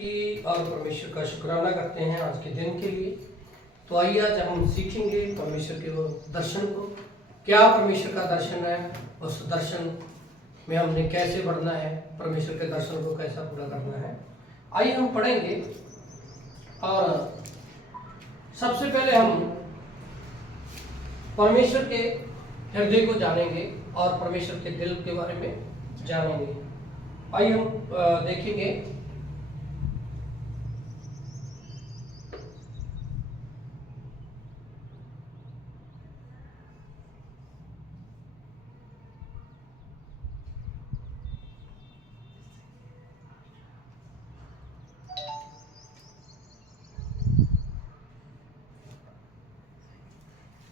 और परमेश्वर का शुक्राना करते हैं आज के दिन के लिए। तो आइए आज हम सीखेंगे परमेश्वर के वो दर्शन को। क्या परमेश्वर का दर्शन है, उस दर्शन में हमने कैसे बढ़ना है, परमेश्वर के दर्शन को कैसा पूरा करना है, आइए हम पढ़ेंगे। और सबसे पहले हम परमेश्वर के हृदय को जानेंगे और परमेश्वर के दिल के बारे में जानेंगे। आइए हम देखेंगे।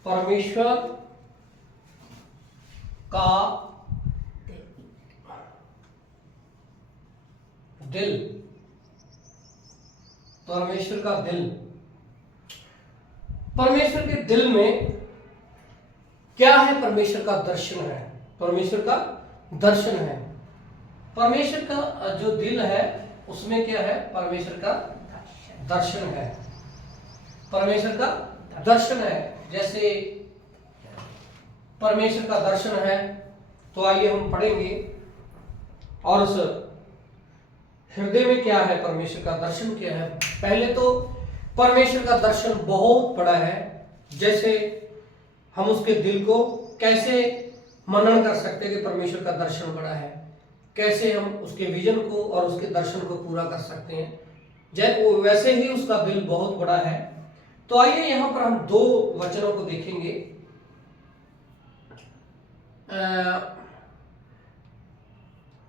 परमेश्वर का दिल, परमेश्वर का दिल, परमेश्वर के दिल में क्या है? परमेश्वर का दर्शन है। परमेश्वर का दर्शन है। परमेश्वर का जो दिल है उसमें क्या है? परमेश्वर का दर्शन है। परमेश्वर का दर्शन है। जैसे परमेश्वर का दर्शन है तो आइए हम पढ़ेंगे। और उस हृदय में क्या है? परमेश्वर का दर्शन क्या है? पहले तो परमेश्वर का दर्शन बहुत बड़ा है। जैसे हम उसके दिल को कैसे मनन कर सकते हैं कि परमेश्वर का दर्शन बड़ा है, कैसे हम उसके विजन को और उसके दर्शन को पूरा कर सकते हैं, वैसे ही उसका दिल बहुत बड़ा है। तो आइए यहाँ पर हम दो वचनों को देखेंगे।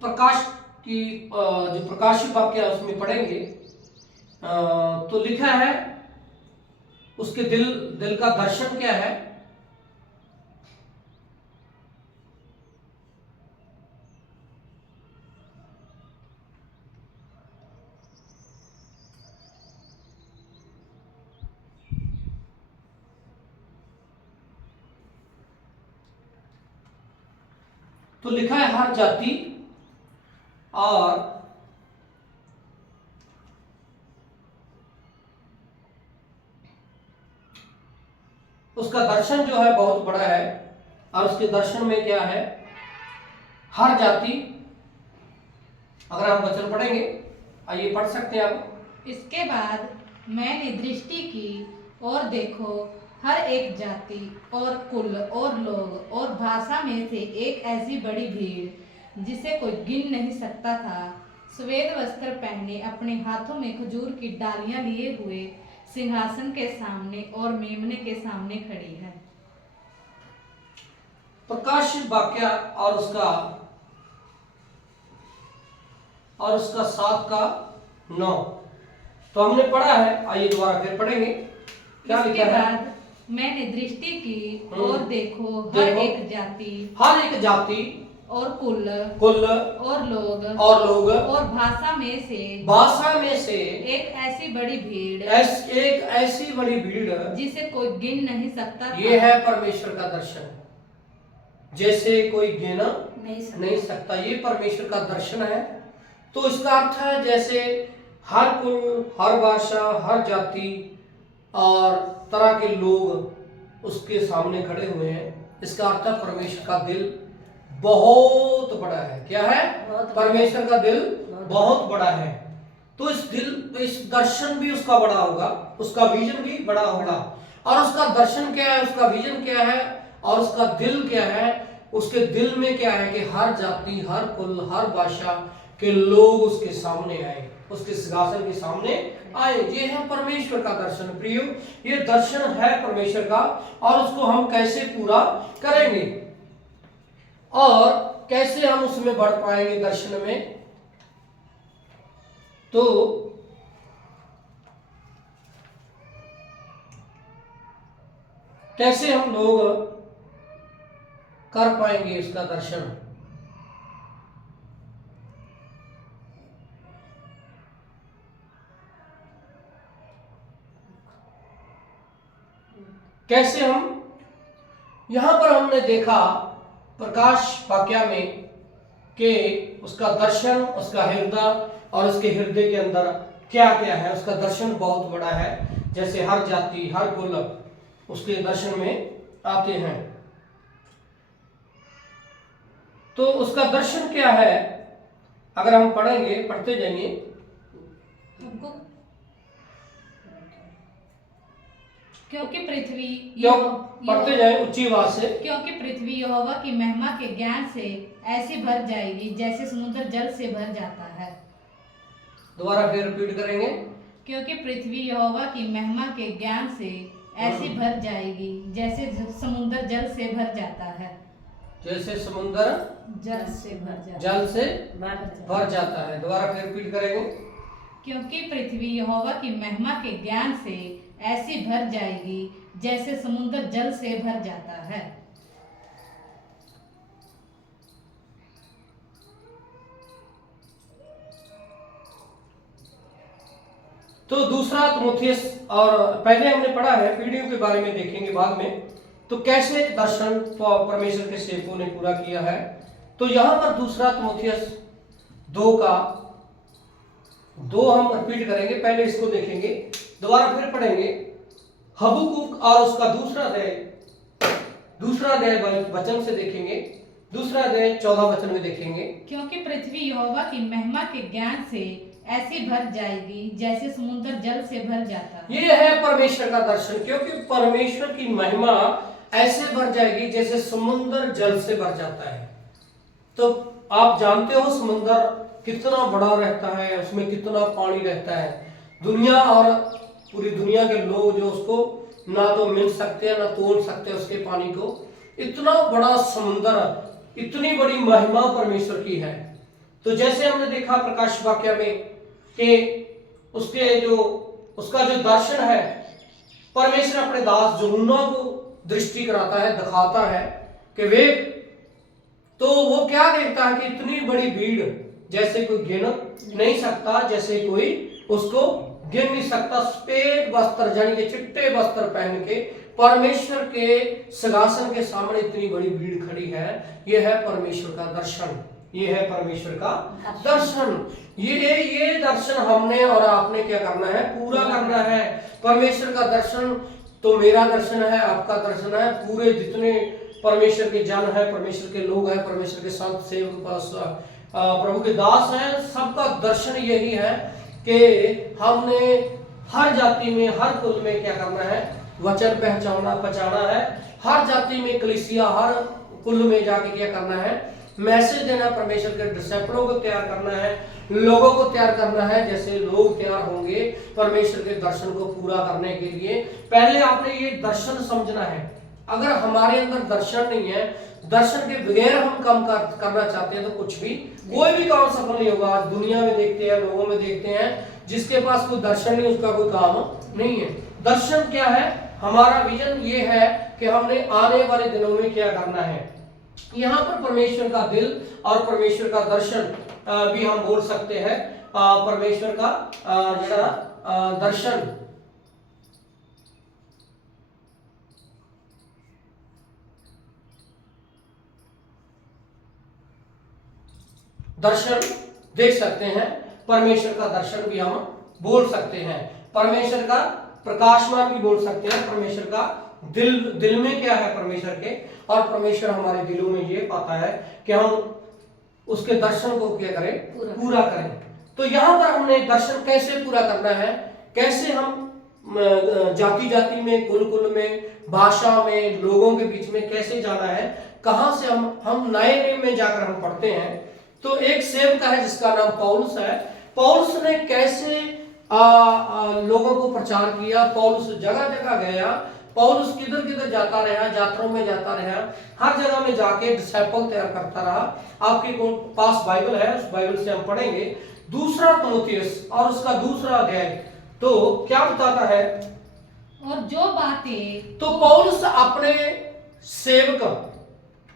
प्रकाश की जो प्रकाशित वाक्य है उसमें पढ़ेंगे। तो लिखा है उसके दिल का दर्शन क्या है? तो लिखा है हर जाति और उसका दर्शन जो है बहुत बड़ा है। और उसके दर्शन में क्या है? हर जाति। अगर हम वचन पढ़ेंगे, आइए पढ़ सकते हैं आप। इसके बाद मैंने दृष्टि की और देखो, हर एक जाति और कुल और लोग और भाषा में से एक ऐसी बड़ी भीड़ जिसे कोई गिन नहीं सकता था, श्वेत वस्त्र पहने अपने हाथों में खजूर की डालियां लिए हुए सिंहासन के सामने और मेमने के सामने खड़ी है। प्रकाशित वाक्य और उसका 7 का 9 तो हमने पढ़ा है। आइए दोबारा फिर पढ़ेंगे। क्या लिखा है? बाद मैंने दृष्टि की और देखो, हर एक जाति और कुल और लोग और भाषा में से एक ऐसी बड़ी भीड़ जिसे कोई गिन नहीं सकता। ये है परमेश्वर का दर्शन, जैसे कोई गिन नहीं सकता। ये परमेश्वर का दर्शन है। तो इसका अर्थ है जैसे हर कुल, हर भाषा, हर जाति और तरह के लोग उसके सामने खड़े हुए हैं। इसका अर्थ है परमेश्वर का दिल बहुत बड़ा है। क्या है? परमेश्वर का दिल बहुत बड़ा है। तो इस दर्शन भी उसका बड़ा होगा, उसका विजन भी बड़ा होगा। और उसका दर्शन क्या है, उसका विजन क्या है और उसका दिल क्या है? उसके दिल में क्या है कि हर जाति, हर कुल, हर भाषा के लोग उसके सामने आए, उसके सिंहासन के सामने आए। ये है परमेश्वर का दर्शन। प्रियो, ये दर्शन है परमेश्वर का। और उसको हम कैसे पूरा करेंगे और कैसे हम उसमें बढ़ पाएंगे दर्शन में? तो कैसे हम लोग कर पाएंगे इसका दर्शन? कैसे हम, यहां पर हमने देखा प्रकाश वाक्या में कि उसका दर्शन, उसका हृदय और उसके हृदय के अंदर क्या क्या है, उसका दर्शन बहुत बड़ा है। जैसे हर जाति हर कुल उसके दर्शन में आते हैं। तो उसका दर्शन क्या है, अगर हम पढ़ेंगे, पढ़ते जाएंगे, हमको क्योंकि पृथ्वी क्यों पढ़ते जाए ऊंची आवाज से। क्योंकि पृथ्वी यहोवा की महिमा के ज्ञान से ऐसी भर जाएगी जैसे समुद्र जल से भर जाता है। दोबारा फिर रिपीट करेंगे। क्योंकि पृथ्वी यहोवा की महिमा के ज्ञान से ऐसी भर जाएगी जैसे समुद्र जल से भर जाता है। जैसे समुद्र जल से भर जाता जल से भर जाता है। दोबारा फिर रिपीट करेंगे। क्योंकि पृथ्वी यहोवा की महिमा के ज्ञान से ऐसी भर जाएगी जैसे समुद्र जल से भर जाता है। तो दूसरा तीमुथियुस, और पहले हमने पढ़ा है, पीढ़ियों के बारे में देखेंगे बाद में, तो कैसे दर्शन परमेश्वर के सेवकों ने पूरा किया है। तो यहां पर दूसरा तीमुथियुस 2 का 2 हम रिपीट करेंगे, पहले इसको देखेंगे, दोबारा फिर पढ़ेंगे। हबक्कूक और उसका दूसरा अध्याय वचन से देखेंगे, दूसरा अध्याय 14 वचन में देखेंगे। क्योंकि पृथ्वी यहोवा की महिमा के ज्ञान से ऐसी भर जाएगी जैसे समुद्र जल से भर जाता है। ये है परमेश्वर का दर्शन, क्योंकि परमेश्वर की महिमा ऐसे भर जाएगी जैसे समुद्र जल से भर जाता है। तो आप जानते हो समुद्र कितना बड़ा रहता है, उसमें कितना पानी रहता है। दुनिया और पूरी दुनिया के लोग जो उसको ना तो मिल सकते हैं ना तोड़ सकते हैं उसके पानी को। इतना बड़ा समुद्र, इतनी बड़ी महिमा परमेश्वर की है। तो जैसे हमने देखा प्रकाश वाक्य में कि उसका जो दर्शन है, परमेश्वर अपने दास यूहन्ना को दृष्टि कराता है, दिखाता है कि वे, तो वो क्या देखता है कि इतनी बड़ी भीड़ जैसे कोई गिन नहीं सकता, जैसे कोई उसको गिन नहीं सकता। सफेद वस्त्र यानी कि चिट्टे वस्त्र पहन के परमेश्वर के सिंहासन के सामने इतनी बड़ी भीड़ खड़ी है। यह है परमेश्वर का दर्शन, ये है परमेश्वर का दर्शन। ये दर्शन हमने और आपने क्या करना है, पूरा करना है। परमेश्वर का दर्शन तो मेरा दर्शन है, आपका दर्शन है, पूरे जितने परमेश्वर के जन है, परमेश्वर के लोग हैं, परमेश्वर के संत सेवक प्रभु के दास हैं, सबका दर्शन यही है कि हमने हर जाति में हर कुल में क्या करना है, वचन पहुंचाना है। हर जाति में कलीसिया, हर कुल में जाके क्या करना है, मैसेज देना, परमेश्वर के डिसिपलों को तैयार करना है, लोगों को तैयार करना है। जैसे लोग तैयार होंगे परमेश्वर के दर्शन को पूरा करने के लिए, पहले आपने ये दर्शन समझना है। अगर हमारे अंदर दर्शन नहीं है, दर्शन के बगैर हम काम करना चाहते हैं तो कुछ भी, कोई भी काम सफल नहीं होगा। आज दुनिया में देखते हैं, लोगों में देखते हैं, जिसके पास कोई दर्शन नहीं उसका कोई काम नहीं है। दर्शन क्या है, हमारा विजन ये है कि हमने आने वाले दिनों में क्या करना है। यहाँ पर परमेश्वर का दिल और परमेश्वर का दर्शन भी हम बोल सकते हैं। परमेश्वर का दर्शन, दर्शन देख सकते हैं, परमेश्वर का दर्शन भी हम बोल सकते हैं, परमेश्वर का प्रकाशमान भी बोल सकते हैं। परमेश्वर का दिल में क्या है परमेश्वर के, और परमेश्वर हमारे दिलों में ये पाता है कि हम उसके दर्शन को क्या करें, पूरा करें। तो यहाँ पर हमने दर्शन कैसे पूरा करना है, कैसे हम जाति जाति में, कुल में, भाषा में, लोगों के बीच में कैसे जाना है, कहां से हम नए नियम में जाकर हम पढ़ते हैं। तो एक सेवक है जिसका नाम पौलुस है। पौलुस ने कैसे लोगों को प्रचार किया, पौलुस जगह जगह गया, पौलुस किधर किधर जाता रहा, यात्राओं में जाता रहा, हर जगह में जाके डिसिपल तैयार करता रहा। आपके पास बाइबल है, उस बाइबल से हम पढ़ेंगे दूसरा तीमुथियुस और उसका दूसरा अध्याय। तो क्या बताता है, और जो बातें, तो पौलुस अपने सेवक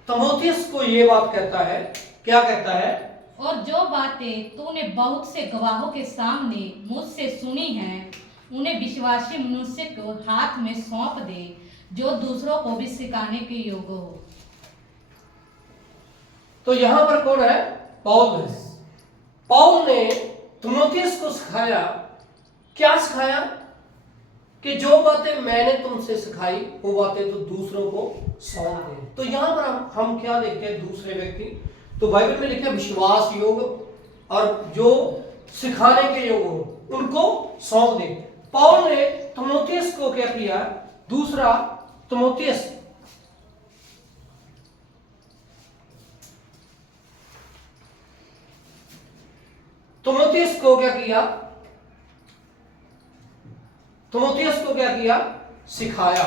तीमुथियुस को ये बात कहता है, क्या कहता है, और जो बातें तूने बहुत से गवाहों के सामने मुझसे सुनी हैं, उन्हें विश्वासी मनुष्य को हाथ में सौंप दे, जो दूसरों को भी सिखाने के योग्य हो। तो यहां पर कौन है, पौल है। पौल ने तिमोथियस को सिखाया, क्या सिखाया कि जो बातें मैंने तुमसे सिखाई वो बातें तो दूसरों को सौंप दे। तो यहां पर हम क्या देखते हैं, दूसरे व्यक्ति, तो बाइबल में लिखा है विश्वास योग और जो सिखाने के योग हो उनको सौंप दे। पौल ने तिमोथियस को क्या किया, दूसरा तिमोथियस को क्या किया, तिमोथियस को क्या किया, सिखाया।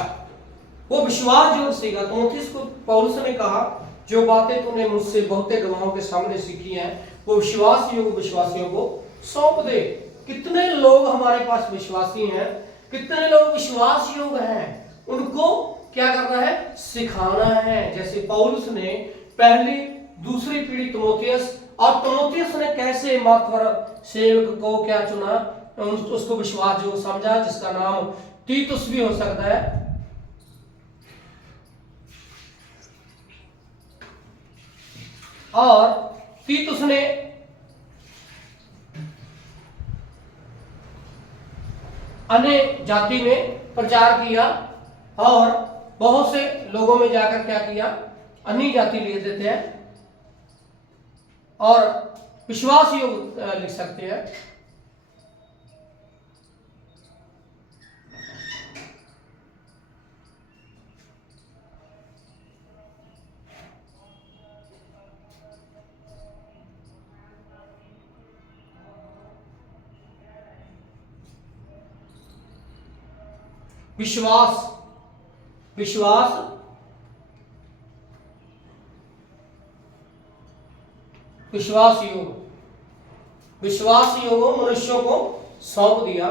वो विश्वास योग सीखा। तिमोथियस को पौलुस ने कहा जो बातें तूने मुझसे बहुते गवाहों के सामने सीखी हैं वो विश्वासियों को सौंप दे। कितने लोग हमारे पास विश्वासी हैं, कितने लोग विश्वास योग हैं, उनको क्या करना है, सिखाना है। जैसे पौलुस ने पहली दूसरी पीढ़ी तिमोथियस, और तिमोथियस ने कैसे मातवर सेवक को क्या चुना, उसको विश्वास योग समझा, जिसका नाम तीतुस भी हो सकता है। और तीतुस ने अन्य जाति में प्रचार किया और बहुत से लोगों में जाकर क्या किया, अन्य जाति ले देते हैं और विश्वास योग लिख सकते हैं। विश्वास योग मनुष्यों को सौंप दिया।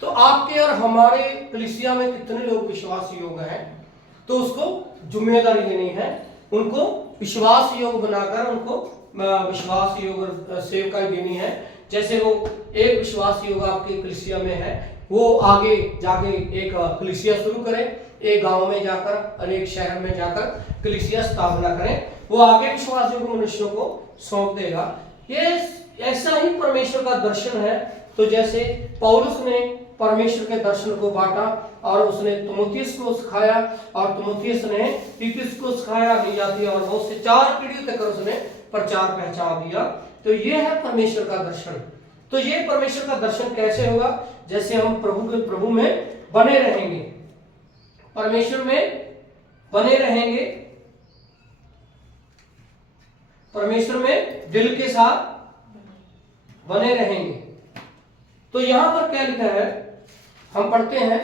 तो आपके और हमारे कलीसिया में कितने लोग विश्वास योग हैं, तो उसको जिम्मेदारी लेनी है, उनको विश्वास योग बनाकर उनको विश्वास योग सेवकाई देनी है। जैसे वो एक विश्वास योग आपके कलीसिया में है, वो आगे जाके एक कलीसिया शुरू करें, एक गांव में जाकर और एक शहर में जाकर कलीसिया स्थापना करें, वो आगे विश्वास योग मनुष्यों को सौंप देगा। ये ऐसा ही परमेश्वर का दर्शन है। तो जैसे पौलुस ने परमेश्वर के दर्शन को बांटा और उसने तिमोथियस को सिखाया और तिमोथियस ने तीतुस को सिखाया, जाती और बहुत से 4 पीढ़ियों तक उसने प्रचार पहचान दिया। तो ये है परमेश्वर का दर्शन। तो ये परमेश्वर का दर्शन कैसे होगा, जैसे हम प्रभु में बने रहेंगे, परमेश्वर में बने रहेंगे, परमेश्वर में दिल के साथ बने रहेंगे। तो यहां पर क्या लिखा है, हम पढ़ते हैं